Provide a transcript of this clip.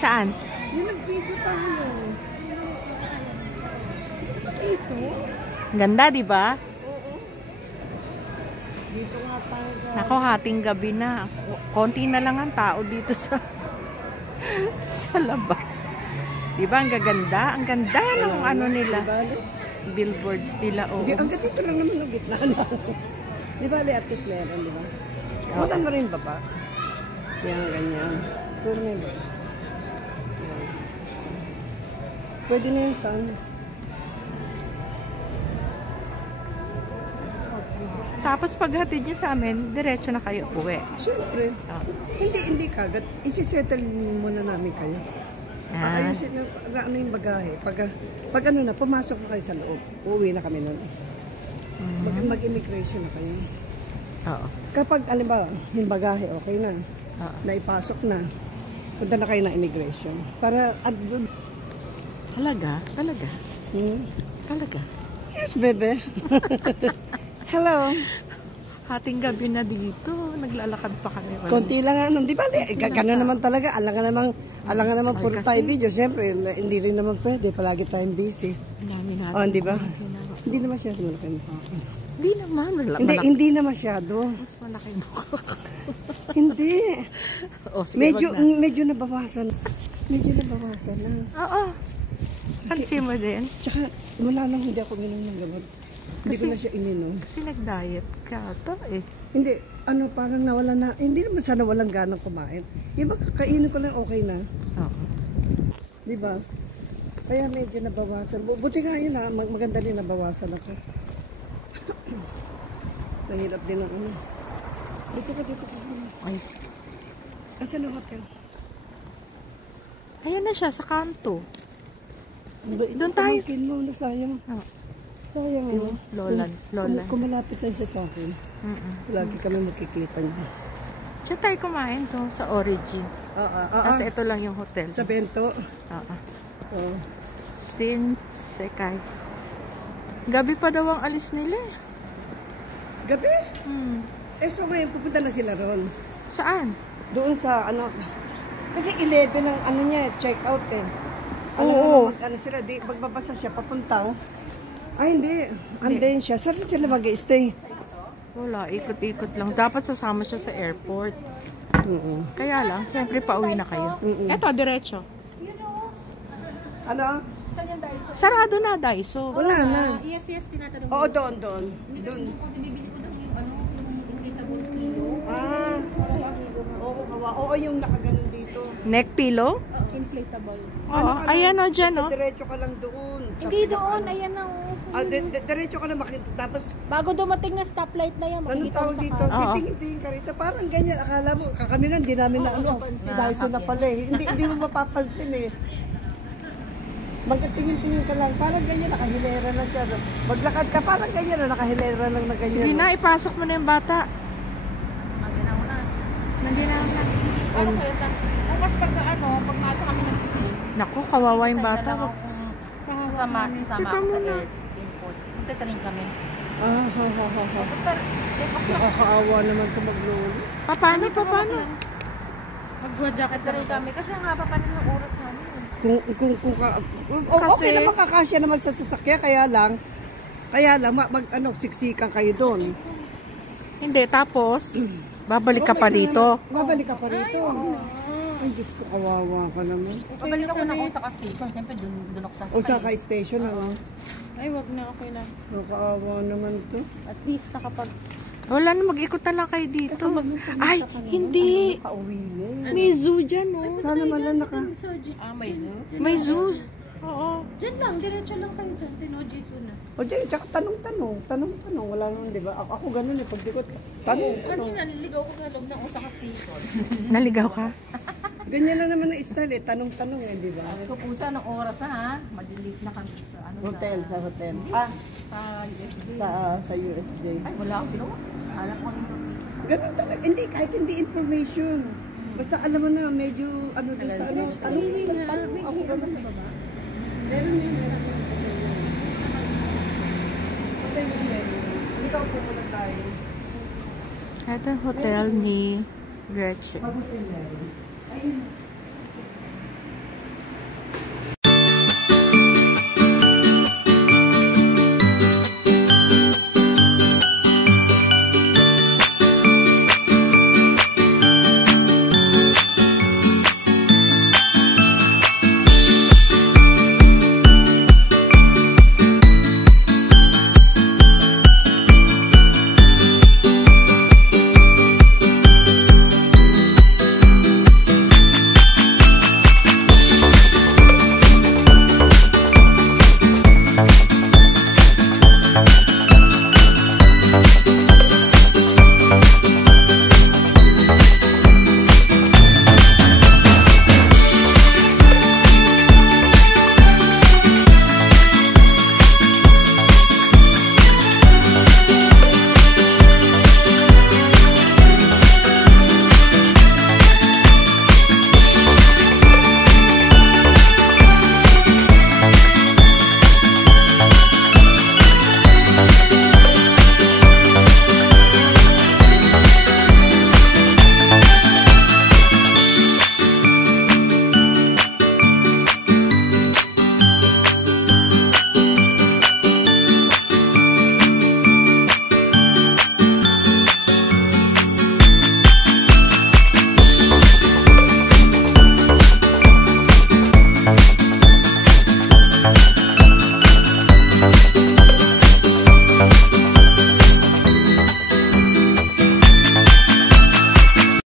Saan? Yung nag-video tayo. Ito? Ganda, di ba? Oo. Dito nga tayo. Nako, hating gabi na. Konti na lang ang tao dito sa sa labas. Di ba? Ang gaganda. Ang ganda ng ano nila. Billboards nila. Oo. Ang ganda dito lang naman ang gitna lang. Di ba, at least meron, di ba? Wala mo rin baba. Yan, ganyan. Puro na yun. Pwede na yun saan. Tapos paghatid niyo sa amin, diretso na kayo uwi. Siyempre. Oh. Hindi kagad. Isisettle muna namin kayo. Ayusin nyo, ano yung bagahe. Pag ano na, pumasok na kayo sa loob. Uuwi na kami nun. Mag-immigration na kayo. Oo. Kapag, alimbawa, yung bagahe, okay na. Naipasok na. Punta na kayo ng immigration. Para, Talaga? Talaga? Talaga? Yes, bebe. Hello. Hating gabi na dito. Naglalakad pa kami. Konti lang ano. Di ba? Gano'n naman talaga. Alang nga naman puro tayo video. Siyempre, hindi rin naman pwede. Palagi tayong busy. Dami natin. Oh, di ba? Hindi na masyado malaki mukha. Hindi naman. Hindi na masyado. Mas malaki mukha. Hindi. Oh, sige, medyo nabawasan. Medyo nabawasan na. Oo. Pansin mo din. Tsaka, wala lang hindi ako minom ng gamot. Hindi ko na siya ininom. Kasi nag-diet ka ata eh. Hindi, parang nawala na, hindi naman sana walang ganang kumain. Iba, kainin ko lang okay na. Oo. Di ba? Kaya medyo nabawasan. Buti nga yun maganda rin nabawasan ako. Nahirap din ang ano. Dito ka. Ay. Asan ang hotel? Ayan na siya, sa kanto. Doon tayo. Pamangkin mo, sayang. Oh. Sayang mo. Lolan. Kung malapit lang siya sa akin, lagi kami magkikita niya. Siya tayo kumain sa Origin. Tapos ito lang yung hotel. Sa Bento? Oo. Sinsekay. Gabi pa daw ang alis nila eh. Gabi? So ngayon pupunta na sila ron. Saan? Doon sa kasi 11 ang check out eh. Oo. Sila, magbabasa siya papunta. Ay hindi. Andiyan siya. Saan sila mag-stay? Wala, ikot-ikot lang. Dapat sasama siya sa airport. Kaya lang, siyempre pauwi na kayo. Eto, diretso. Ano? Sarado na, Daiso. Wala na. Yes, tinatanong. Oo, doon. Kasi bibili ko ng yung inflatable kilo. Oo, yung nakaganon dito. Neck pillow? Inflatable. Oo, ayan o, dyan o. Diretso ka lang doon. Hindi doon, ayan na. Diretso ka na makita. Tapos, Bago dumating na stoplight na yan, anong makikita tawag mo sa dito? car. Titingin ka rito. Parang ganyan. Akala mo, kami nga, hindi namin na Daiso na pala eh. Hindi mo mapapansin eh. Magkatingin-tingin ka lang. Parang ganyan, nakahilera na siya. Maglakad ka, parang ganyan, nakahilera lang na ganyan. Sige na, ipasok mo na yung bata. Nandinaw na. Nandinaw na. Ano kayo ta? Mas pag maaga kami nag-stay. Naku, kawawa yung bata. Sama ako sa airport. Magtatanin kami. Nakakaawa naman ito maglolo. Paano? Mag-jacket rin kami kasi ang haba pa rin ng oras namin. Okay naman, kakasya naman sa sasakyan, kaya lang siksikan kayo doon. Hindi, tapos, babalik ka pa dito. Babalik ka pa rito. Ay, Diyos ko, kawawa ka naman. Pabalik ako ng Osaka Station. Siyempre, dun ako sasakay. Osaka Station, Ay, wag na. Okay lang. Nakakaawa naman to. At least, nakapag... Wala na, mag-ikot na lang kayo dito. Ay, hindi. Pauwi na. May zoo dyan, oh. Sana man lang may zoo? May zoo. Oo. Diyan lang, diretso lang kayo dyan. Tinoji na. O dyan, tsaka tanong-tanong. Wala naman, di ba? Ako ganun eh, pag di ko tanong-tanong. Kanina, niligaw ko sa loob ng Osaka Station. Naligaw ka? Ganyan lang naman ang style eh, tanong-tanong eh, di ba? Sabi ko, pusa, anong oras ha? Mag-delete na kami sa Hotel, sa hotel. sa USJ. Sa USJ. Ay, wala akong ginawa. Alam ko ang information. Ganun talaga. Hindi, kahit hindi information. Basta alam mo na, medyo, doon sa tanong, ako gano'n sa baba. Meron yun. Hotel yun, meron. Ikaw po muna tayo. Ito hotel ni Gretchen. Hotel meron. Ayun.